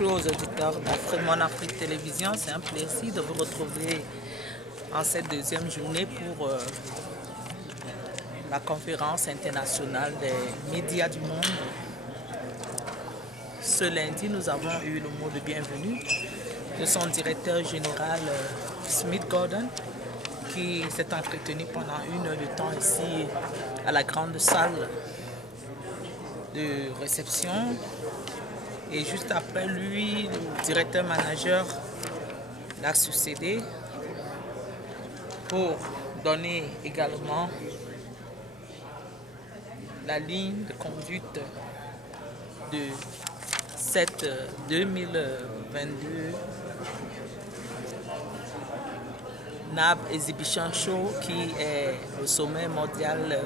Bonjour aux auditeurs d'Afrique Afrique Télévision, c'est un plaisir de vous retrouver en cette deuxième journée pour la conférence internationale des médias du monde. Ce lundi, nous avons eu le mot de bienvenue de son directeur général Smith Gordon, qui s'est entretenu pendant 1 heure de temps ici à la grande salle de réception. Et juste après lui, le directeur manager l'a succédé pour donner également la ligne de conduite de cette 2022 NAB Exhibition Show, qui est le sommet mondial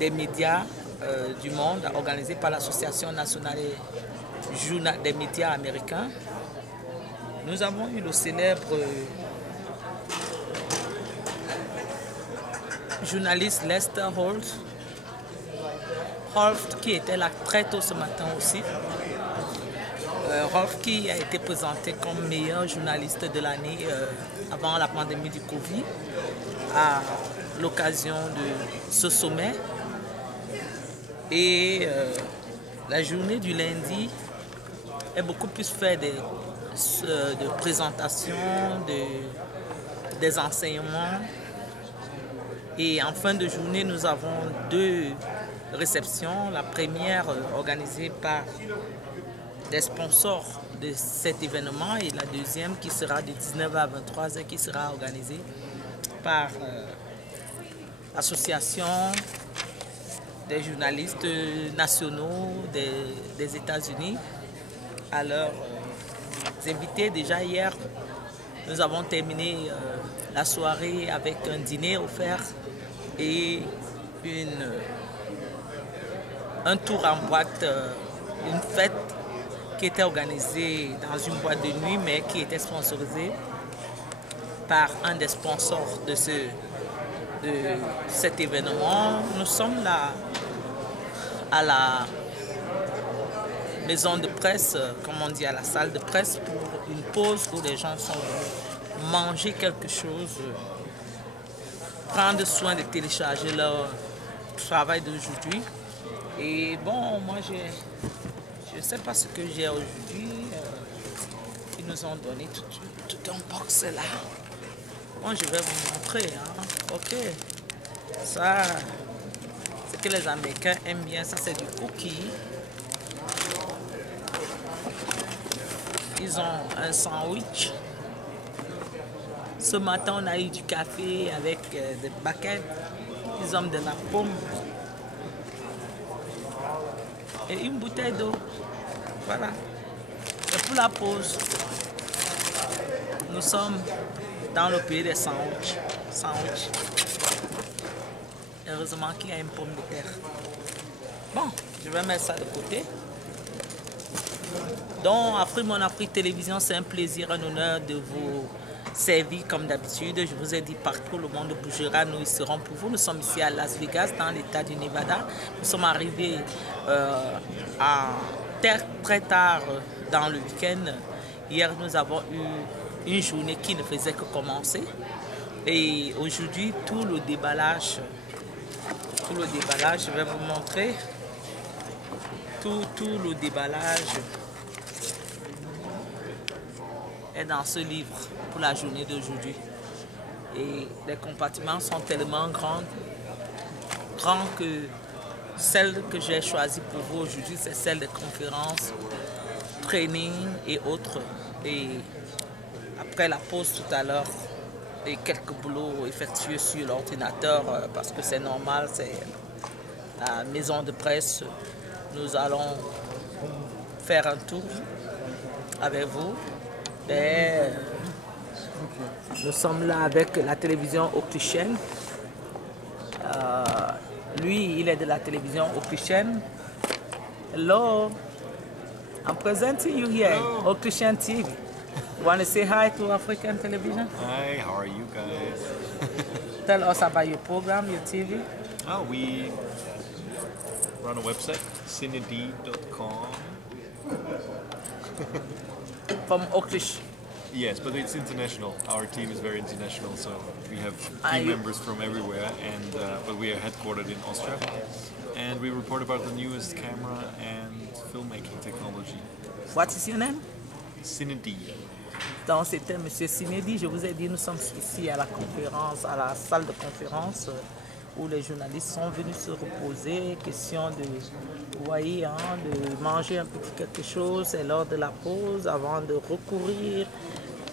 des médias du monde, organisé par l'Association nationale des médias américains. Nous avons eu le célèbre journaliste Lester Holt qui était là très tôt ce matin aussi. Holt qui a été présenté comme meilleur journaliste de l'année avant la pandémie du Covid à l'occasion de ce sommet. Et la journée du lundi est beaucoup plus faite de présentations, des enseignements. Et en fin de journée, nous avons 2 réceptions. La première organisée par des sponsors de cet événement et la deuxième qui sera de 19h à 23h qui sera organisée par l'association des journalistes nationaux des États-Unis à leurs invités. Déjà hier, nous avons terminé la soirée avec un dîner offert et un tour en boîte, une fête qui était organisée dans une boîte de nuit mais qui était sponsorisée par un des sponsors de cet événement. Nous sommes là à la maison de presse, comme on dit, à la salle de presse pour une pause où les gens sont venus manger quelque chose, prendre soin de télécharger leur travail d'aujourd'hui. Et bon, moi je ne sais pas ce que j'ai aujourd'hui. Ils nous ont donné tout un box là. Bon, je vais vous montrer. Hein. Ok, ça, ce que les Américains aiment bien, ça c'est du cookie. Ils ont un sandwich. Ce matin, on a eu du café avec des baguettes. Ils ont de la pomme et une bouteille d'eau. Voilà. Et pour la pause, nous sommes dans le pays des sandwichs. Heureusement qu'il y a une pomme de terre. Bon, je vais mettre ça de côté. Donc, Afrique Télévision, c'est un plaisir, un honneur de vous servir comme d'habitude. Je vous ai dit, partout le monde bougera, nous y serons pour vous. Nous sommes ici à Las Vegas, dans l'état du Nevada. Nous sommes arrivés très tard dans le week-end. Hier, nous avons eu une journée qui ne faisait que commencer. Et aujourd'hui, tout le déballage, je vais vous montrer. Tout le déballage est dans ce livre pour la journée d'aujourd'hui. Et les compartiments sont tellement grands que celle que j'ai choisie pour vous aujourd'hui, c'est celle des conférences, training et autres. Et après la pause tout à l'heure, et quelques boulots effectués sur l'ordinateur, parce que c'est normal, c'est la maison de presse. Nous allons faire un tour avec vous. Et nous sommes là avec la télévision autrichienne. Lui, il est de la télévision autrichienne. Hello, I'm presenting you here, Autrichian TV. Want to say hi to African television? Hi, how are you guys? Tell us about your program, your TV. We run a website, cined.com. From Autriche. Yes, but it's international. Our team is very international, so we have Are team you- members from everywhere, and but we are headquartered in Austria, and we report about the newest camera and filmmaking technology. What is your name? Cinedi. Donc c'était M. Sinedi, je vous ai dit, nous sommes ici à la conférence, à la salle de conférence où les journalistes sont venus se reposer, question de, vous voyez, hein, de manger un petit quelque chose, c'est l'heure de la pause avant de recourir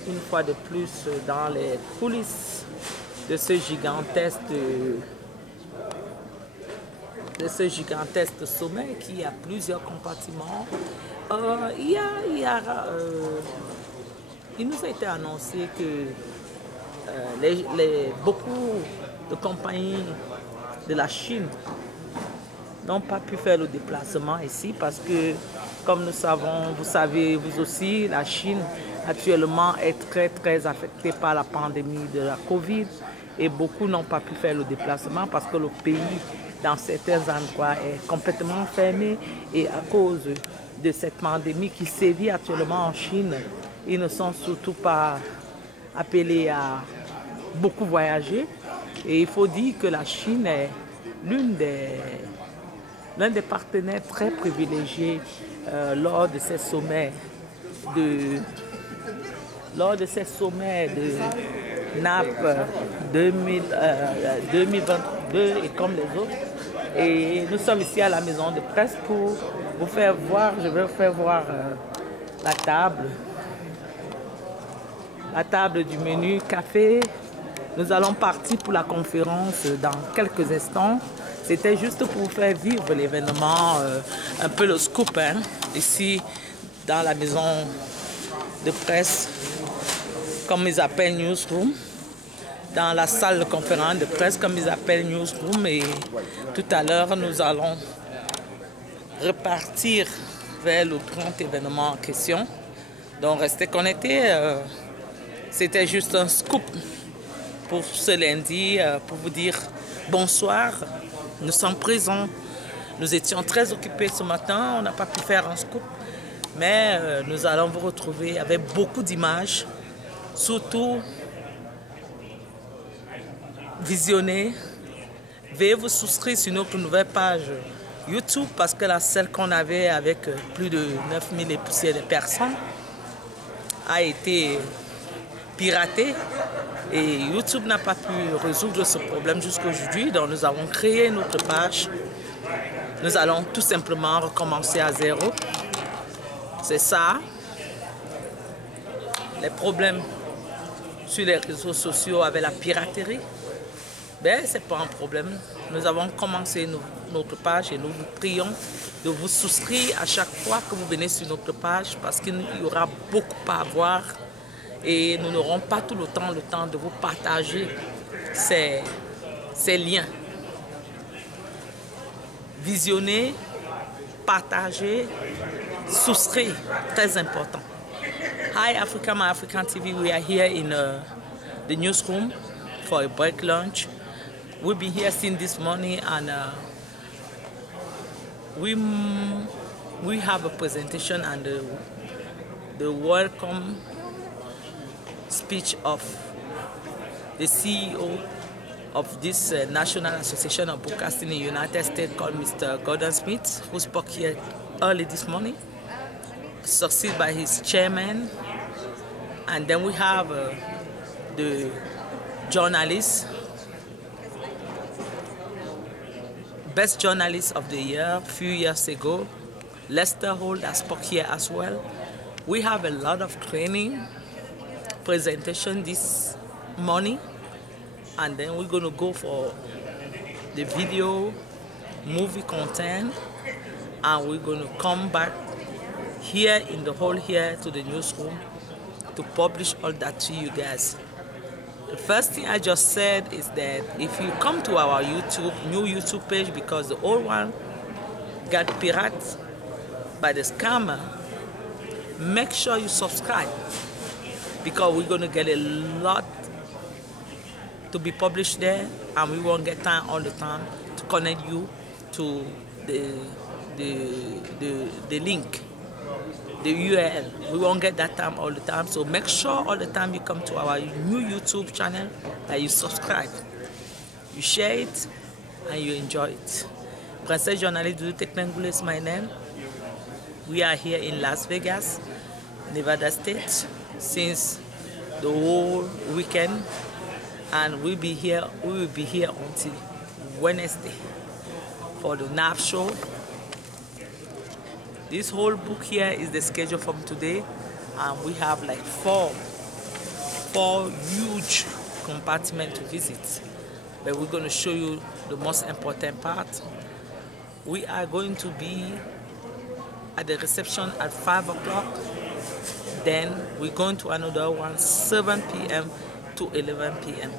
une fois de plus dans les coulisses de ce gigantesque sommet qui a plusieurs compartiments. Il nous a été annoncé que beaucoup de compagnies de la Chine n'ont pas pu faire le déplacement ici parce que, comme nous savons, vous savez, vous aussi, la Chine actuellement est très affectée par la pandémie de la Covid et beaucoup n'ont pas pu faire le déplacement parce que le pays, dans certains endroits, est complètement fermé et à cause de cette pandémie qui sévit actuellement en Chine, ils ne sont surtout pas appelés à beaucoup voyager. Et il faut dire que la Chine est l'un des partenaires très privilégiés lors de ces sommets de NAP 2022 et comme les autres. Et nous sommes ici à la maison de presse pour vous faire voir, je vais vous faire voir la table du menu café. Nous allons partir pour la conférence dans quelques instants. C'était juste pour vous faire vivre l'événement, un peu le scoop, hein, ici dans la maison de presse, comme ils appellent Newsroom, dans la salle de conférence de presse, comme ils appellent Newsroom. Et tout à l'heure, nous allons repartir vers le grand événement en question. Donc, restez connectés. C'était juste un scoop pour ce lundi, pour vous dire bonsoir. Nous sommes présents. Nous étions très occupés ce matin. On n'a pas pu faire un scoop. Mais nous allons vous retrouver avec beaucoup d'images. Surtout, visionnez. Veuillez vous souscrire sur notre nouvelle page YouTube parce que celle qu'on avait avec plus de 9000 et poussières de personnes a été piratée et YouTube n'a pas pu résoudre ce problème jusqu'à aujourd'hui. Donc nous avons créé notre page. Nous allons tout simplement recommencer à zéro. C'est ça. Les problèmes sur les réseaux sociaux avec la piraterie, ben, ce n'est pas un problème. Nous avons commencé notre page et nous vous prions de vous souscrire à chaque fois que vous venez sur notre page parce qu'il y aura beaucoup à voir et nous n'aurons pas tout le temps de vous partager ces liens. Visionner, partager, souscrire, très important. Hi Africa, My African TV, we are here in the newsroom for a break lunch. We've been here since this morning and we have a presentation and the welcome speech of the CEO of this National Association of Broadcasting in the United States called Mr. Gordon Smith, who spoke here early this morning, succeeded by his chairman. And then we have the journalist, best journalist of the year a few years ago, Lester Holt, that spoke here as well. We have a lot of training presentation this morning, and then we're going to go for the video, movie content, and we're going to come back here in the hall here to the newsroom to publish all that to you guys. The first thing I just said is that if you come to our new YouTube page, because the old one got pirated by the scammer, make sure you subscribe because we're going to get a lot to be published there and we won't get time all the time to connect you to the link. the URL. We won't get that time all the time, so make sure all the time you come to our new YouTube channel that you subscribe, you share it, and you enjoy it. Princess Journaliste Doudou Tekmengoulé is my name. We are here in Las Vegas, Nevada State, since the whole weekend, and we will be here until Wednesday for the NAB show. This whole book here is the schedule from today, and we have like four huge compartments to visit. But we're going to show you the most important part. We are going to be at the reception at 5 o'clock. Then we're going to another one 7 p.m. to 11 p.m.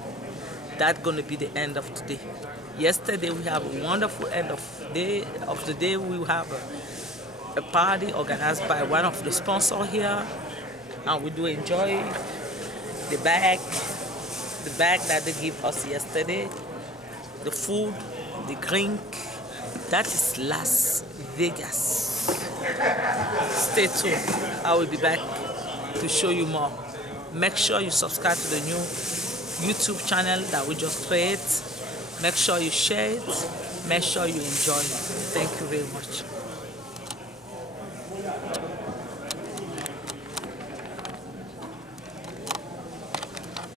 That's going to be the end of today. Yesterday we have a wonderful end of the day. We have a party organized by one of the sponsors here, and we do enjoy the bag that they give us yesterday, the food, the drink. That is Las Vegas. Stay tuned. I will be back to show you more. Make sure you subscribe to the new YouTube channel that we just created. Make sure you share it. Make sure you enjoy it. Thank you very much.